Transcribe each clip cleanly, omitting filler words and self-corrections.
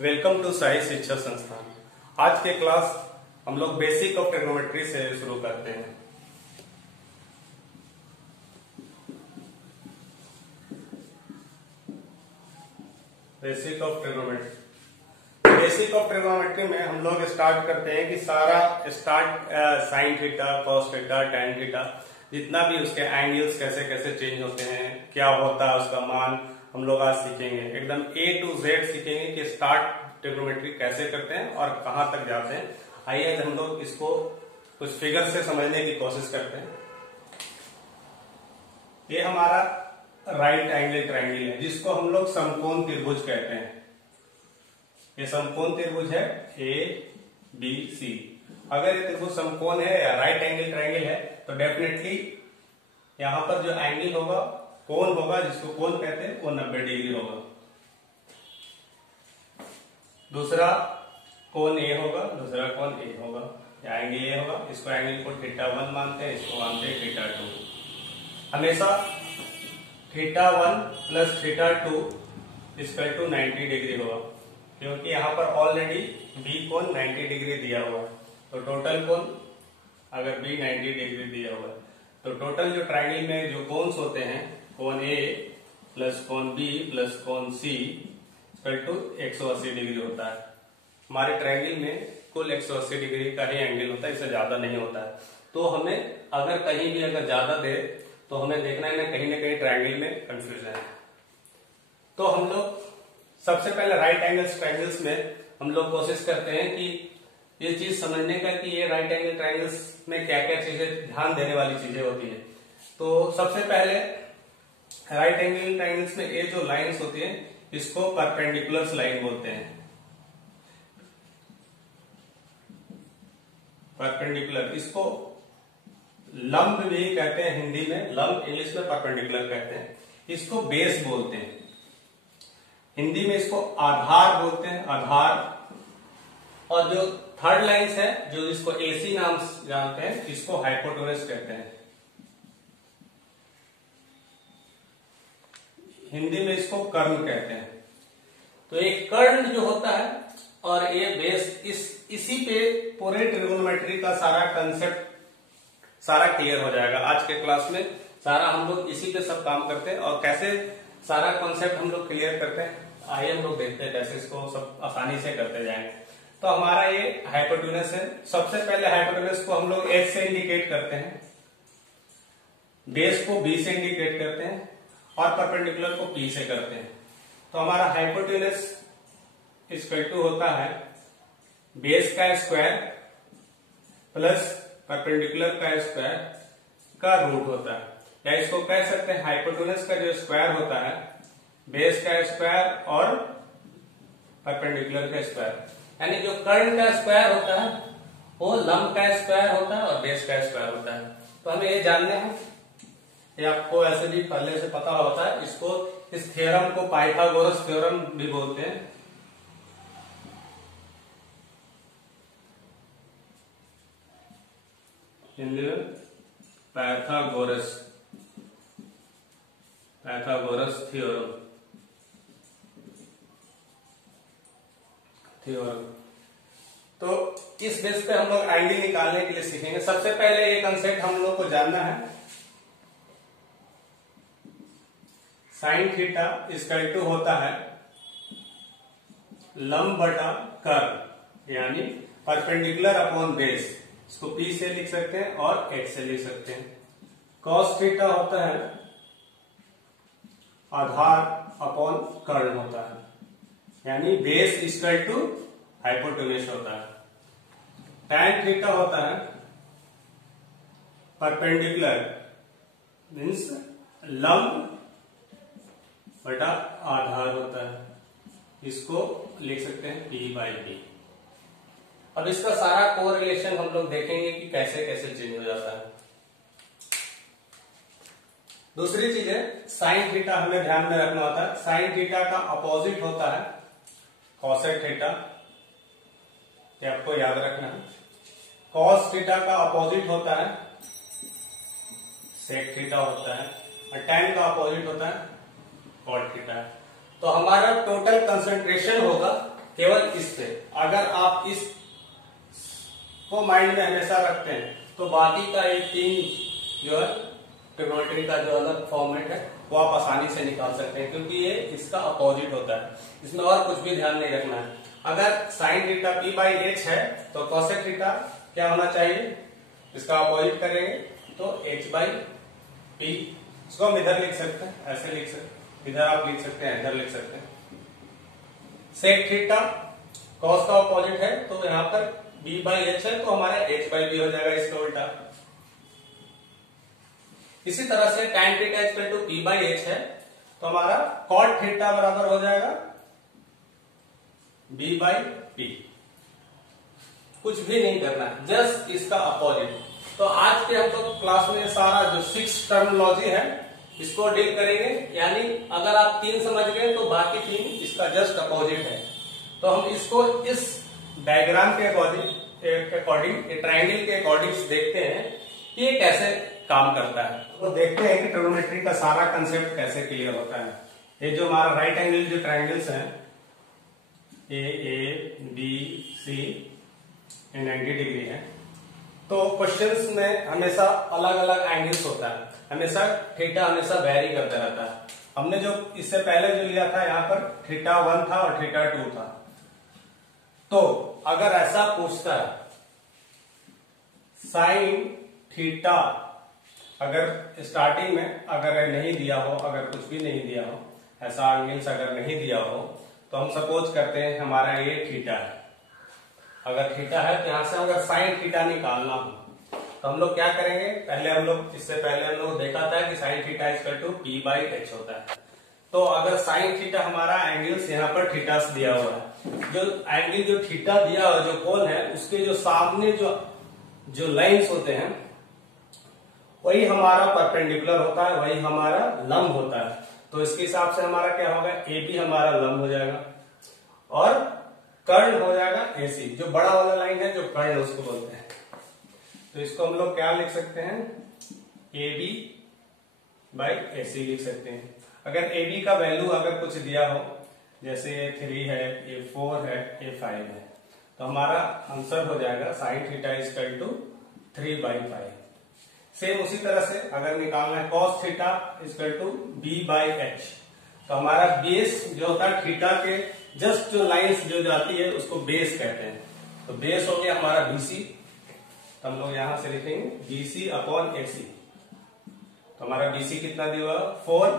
Welcome to Sai शिक्षा संस्थान। आज के क्लास हम लोग बेसिक ऑफ ट्रिग्नोमेट्री से शुरू करते हैं। बेसिक ऑफ ट्रिग्नोमेट्री में हम लोग स्टार्ट करते हैं कि सारा sine theta, cos theta, tan theta, जितना भी उसके एंगल्स कैसे कैसे चेंज होते हैं, क्या होता है उसका मान, हम लोग आज सीखेंगे। एकदम A to Z सीखेंगे कि स्टार्ट ट्रिग्नोमेट्री कैसे करते हैं और कहां तक जाते हैं। आइए हम लोग इसको कुछ फिगर से समझने की कोशिश करते हैं। ये हमारा राइट एंगल ट्रायंगल है जिसको हम लोग समकोण त्रिभुज कहते हैं। ये समकोण त्रिभुज है ABC। अगर ये त्रिभुज समकोण है या राइट एंगल ट्रायंगल है तो डेफिनेटली यहां पर जो एंगल होगा, कोण होगा, जिसको कोण कहते हैं, वो 90 डिग्री होगा। दूसरा कोण A होगा, दूसरा कोण A होगा, या एंगल A होगा। इसको एंगल को θ1 मानते हैं, इसको मानते हैं θ2। हमेशा θ1 प्लस θ2 इक्वल टू 90 डिग्री होगा, क्योंकि यहाँ पर ऑलरेडी B कोण 90 डिग्री दिया हुआ है। तो टोटल कोण अगर B 90 डिग्री दिया हुआ है तो टोटल जो ट्रायंगल में जो कोन्स होते हैं, कोण A प्लस कोण B प्लस कोण C इक्वल टू 180 डिग्री होता है। हमारे ट्रायंगल में कुल 180 डिग्री का ही एंगल होता है, इससे ज्यादा नहीं होता है। तो हमें अगर कहीं भी अगर ज्यादा दे तो हमें देखना है ना कहीं ट्रायंगल में कंफ्यूजन है। तो हम लोग सबसे पहले राइट एंगल्स ट्रायंगल्स में हम लोग कोशिश करते हैं कि ये चीज समझने का कि ये राइट एंगल ट्रायंगल्स में क्या क्या चीजें ध्यान देने वाली चीजें होती है। तो सबसे पहले राइट एंगल ट्रायंगल्स में ये जो लाइंस होती है इसको परपेंडिकुलर लाइन बोलते हैं। परपेंडिकुलर, इसको लंब भी कहते हैं हिंदी में, लंब इंग्लिश में परपेंडिकुलर कहते हैं। इसको बेस बोलते हैं, हिंदी में इसको आधार बोलते हैं, आधार। और जो थर्ड लाइंस है जो इसको AC नाम जानते हैं, इसको हाइपोटेनस कहते हैं। हिंदी में इसको कर्ण कहते हैं। तो एक कर्ण जो होता है और ये बेस, इसी पे पूरे ट्रिगोनोमेट्री का सारा कंसेप्ट सारा क्लियर हो जाएगा। आज के क्लास में सारा हम लोग इसी पे सब काम करते हैं और कैसे सारा कॉन्सेप्ट हम लोग क्लियर करते हैं। आइए हम लोग देखते हैं कैसे इसको सब आसानी से करते जाएंगे। तो हमारा ये हाइपोटेनस है। सबसे पहले हाइपोटेनस को हम लोग H से इंडिकेट करते हैं, बेस को B से इंडिकेट करते हैं और परपेंडिकुलर को P से करते हैं। तो हमारा हाइपोटेनस इक्वल टू होता है बेस का स्क्वायर प्लस परपेंडिकुलर का स्क्वायर का रूट होता है। या इसको कह सकते हैं हाइपोटेनस का जो स्क्वायर होता है बेस का स्क्वायर और परपेंडिकुलर का स्क्वायर, यानी जो कर्ण का स्क्वायर होता है वो लंब का स्क्वायर होता है और बेस का स्क्वायर होता है। तो हमें ये जानना है, ये आपको ऐसे भी पहले से पता होता है। इसको, इस थ्योरम को पाइथागोरस थ्योरम भी बोलते हैं। हिंदी में पाइथागोरस थ्योरम। तो इस बेस पे हम लोग एंगल निकालने के लिए सीखेंगे। सबसे पहले ये कंसेप्ट हम लोग को जानना है, साइन थीटा इक्वल टू होता है लंब बटा कर्व, यानी परपेंडिकुलर अपॉन बेस। इसको P से लिख सकते हैं और H से लिख सकते हैं। कॉस थीटा होता है आधार अपॉन कर्ण होता है, यानी बेस इक्वल टू हाइपोटेनस होता है। टैन थीटा होता है परपेंडिकुलर मीन्स लंब बटा आधार होता है, इसको लिख सकते हैं P/B। अब इसका सारा कोरिलेशन हम लोग देखेंगे कि कैसे कैसे चेंज हो जाता है। दूसरी चीज है साइन थीटा, हमें ध्यान में रखना होता है। साइन थीटा का अपोजिट होता है कॉसेक थीटा, ये आपको याद रखना है। कॉस थीटा का अपोजिट होता है सेक थीटा होता है और टैन का अपोजिट होता है कॉट थीटा। तो हमारा टोटल कंसंट्रेशन होगा केवल इससे। अगर आप इस को माइंड में हमेशा रखते हैं तो बाकी का एक तीन जो है ट्रिग्नोमेट्री का जो अलग फॉर्मेट है वो आप आसानी से निकाल सकते हैं, क्योंकि ये इसका अपोजिट होता है। इसमें और कुछ भी ध्यान नहीं रखना है। अगर साइन थीटा p/h है तो कॉसेक थीटा क्या होना चाहिए, इसका अपोजिट करेंगे तो h/p। इसको हम इधर लिख सकते हैं, ऐसे लिख सकते हैं, इधर आप लिख सकते हैं, इधर लिख सकते हैं। सेक थीटा कॉस का अपोजिट है तो यहाँ पर b/h है तो हमारा h/p हो जाएगा, इसका उल्टा। इसी तरह से tan theta equal to p/h है तो हमारा cot थीटा बराबर हो जाएगा b/p। कुछ भी नहीं करना है, जस्ट इसका अपोजिट। तो आज के हम लोग क्लास में सारा जो 6 टर्मिनोलॉजी है इसको डील करेंगे, यानी अगर आप 3 समझ गए तो बाकी 3 इसका जस्ट अपोजिट है। तो हम इसको इस डायग्राम के अकॉर्डिंग ट्रायंगल के अकॉर्डिंग देखते हैं कि ये कैसे काम करता है। तो देखते हैं कि ट्रिग्नोमेट्री का सारा कंसेप्ट कैसे क्लियर होता है। ये जो हमारा राइट एंगल जो ट्रायंगल्स हैं AABC 90 डिग्री है, तो क्वेश्चंस में हमेशा अलग अलग एंगल्स होता है, हमेशा थीटा हमेशा वेरी करता रहता है। हमने जो इससे पहले जो लिया था यहाँ पर θ1 था और θ2 था। तो अगर ऐसा पूछता है साइन थीटा, अगर स्टार्टिंग में अगर नहीं दिया हो, अगर कुछ भी नहीं दिया हो, ऐसा एंगल्स अगर नहीं दिया हो, तो हम सपोज करते हैं हमारा ये थीटा है। अगर थीटा है तो यहां से अगर साइन थीटा निकालना हो तो हम लोग क्या करेंगे, पहले हम लोग इससे पहले हम लोग देखा था कि sign theta equal to p/h होता है। तो अगर साइन थीटा हमारा एंगल्स यहाँ पर थीटा से दिया हुआ है, जो एंगल जो थीटा दिया हुआ जो कोण है उसके जो सामने जो लाइन्स होते हैं वही हमारा परपेंडिकुलर होता है, वही हमारा लंब होता है। तो इसके हिसाब से हमारा क्या होगा, AB हमारा लंब हो जाएगा और कर्ण हो जाएगा AC। जो बड़ा वाला लाइन है जो कर्ण उसको बोलते हैं। तो इसको हम लोग क्या लिख सकते हैं, AB/AC लिख सकते हैं। अगर AB का वैल्यू अगर कुछ दिया हो, जैसे ये 3 है, ये 4 है, ये 5 है, तो हमारा आंसर हो जाएगा sine theta equal to 3/5। Same उसी तरह से अगर निकालना है cos theta equal to b/h, तो हमारा बेस जो होता है थीटा के जस्ट जो लाइंस जो जाती है उसको बेस कहते हैं। तो बेस हो गया हमारा BC, तो हम लोग यहां से लिखेंगे BC/AC। तो हमारा BC कितना दिया हुआ 4,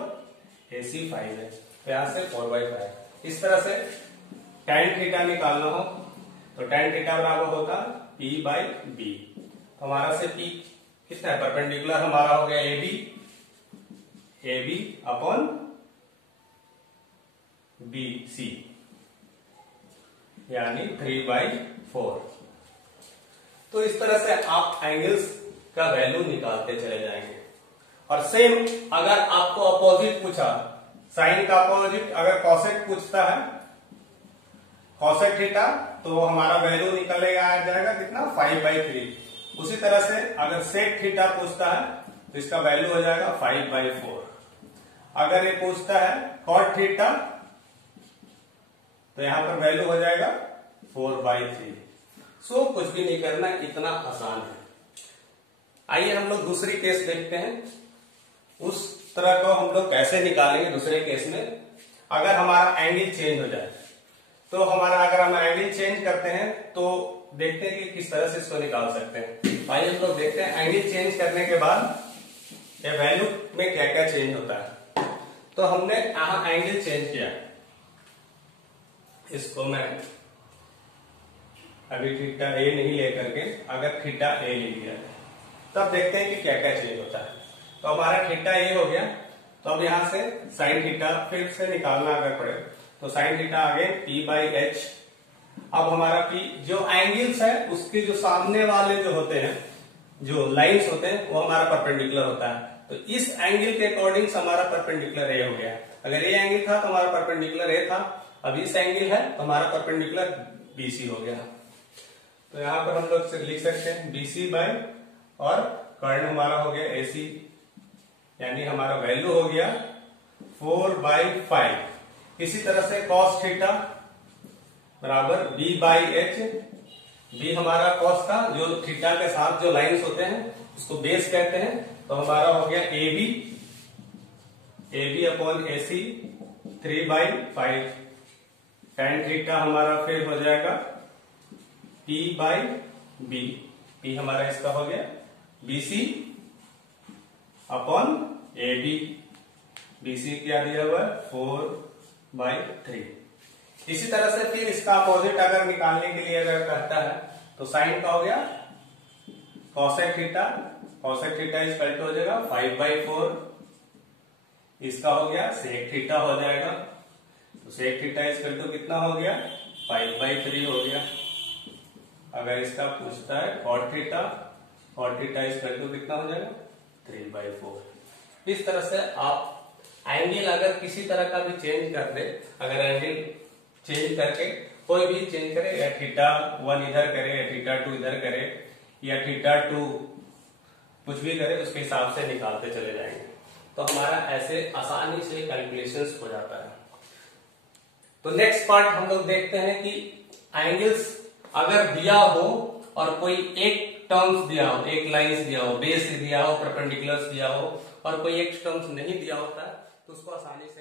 AC 5 है, तो यहां से 4/5। इस तरह से tan थीटा निकालना हो तो tan थीटा बराबर होता p/b। तो हमारा से p कितना है, परपेंडिकुलर हमारा हो गया AB/BC यानी 3/4। तो इस तरह से आप एंगल्स का वैल्यू निकालते चले जाएंगे। और सेम अगर आपको अपोजिट पूछा, साइन का अपोजिट अगर कॉसेक पूछता है, कॉसेक थीटा, तो हमारा वैल्यू निकलेगा आ जाएगा कितना 5/3। उसी तरह से अगर सेक थीटा पूछता है तो इसका वैल्यू हो जाएगा 5/4। अगर ये पूछता है कॉट थीटा तो यहां पर वैल्यू हो जाएगा 4/3। सो कुछ भी नहीं करना, इतना आसान है। आइए हम लोग दूसरी केस देखते हैं, उस तरह को हम लोग कैसे निकालेंगे। दूसरे केस में अगर हमारा एंगल चेंज हो जाए तो हमारा अगर हम एंगल चेंज करते हैं तो देखते हैं कि किस तरह से इसको निकाल सकते हैं। आइए हम लोग देखते हैं एंगल चेंज करने के बाद ये वैल्यू में क्या क्या चेंज होता है। तो हमने यहां एंगल चेंज किया, इसको मैं अभी थीटा A नहीं लेकर के अगर थीटा A ले लिया तब देखते हैं कि क्या क्या चेंज होता है। तो हमारा थीटा A हो गया, तो अब यहां से साइन थीटा फिर से निकालना अगर पड़े तो साइन थीटा आगे p/h। अब हमारा p जो एंगल्स है उसके जो सामने वाले जो होते हैं, जो लाइंस होते हैं, वो हमारा परपेंडिकुलर होता है। तो इस एंगल के अकॉर्डिंग हमारा परपेंडिकुलर A हो गया। अगर ये एंगल था तो हमारा परपेंडिकुलर A था, अब इस एंगल है तो हमारा परपेंडिकुलर BC हो गया। तो यहां पर हम लोग लिख सकते हैं BC/ और कर्ण हमारा हो गया AC, यानी हमारा वैल्यू हो गया 4/5। इसी तरह से cos थीटा बराबर बी बाई एच। बी हमारा कॉस का जो थीटा के साथ जो लाइंस होते हैं उसको बेस कहते हैं, तो हमारा हो गया A B upon A C 3/5। Tan theta हमारा फिर हो जाएगा पी बाई बी। पी हमारा इसका हो गया B C upon A B. B C क्या दिया हुआ है 4/3। इसी तरह से फिर इसका अपोजिट अगर निकालने के लिए अगर कहता है तो साइन का हो गया cosec theta. Cosec theta equal to हो जाएगा 5/4। इसका हो गया सेक थीटा हो जाएगा, तो सेक थीटा इक्वल टू कितना हो गया 5/3 हो गया। अगर इसका पूछता है cot theta, cot theta equal to कितना हो जाएगा 3/4। इस तरह से आप एंगल अगर किसी तरह का भी चेंज कर दे, अगर एंगल चेंज करके कोई भी चेंज करे, या थीटा 1 इधर करे या थीटा 2 इधर करे या थीटा 2 कुछ भी करे, उसके हिसाब से निकालते चले जाएंगे, तो हमारा ऐसे आसानी से कैलकुलेशंस हो जाता है। तो नेक्स्ट पार्ट हम लोग देखते हैं कि एंगल्स अगर दिया हो और कोई एक टर्म्स दिया हो, एक लाइंस दिया हो, बेस दिया हो, परपेंडिकुलर्स दिया हो और कोई एक टर्म्स नहीं दिया होता है, तो उसको आसानी से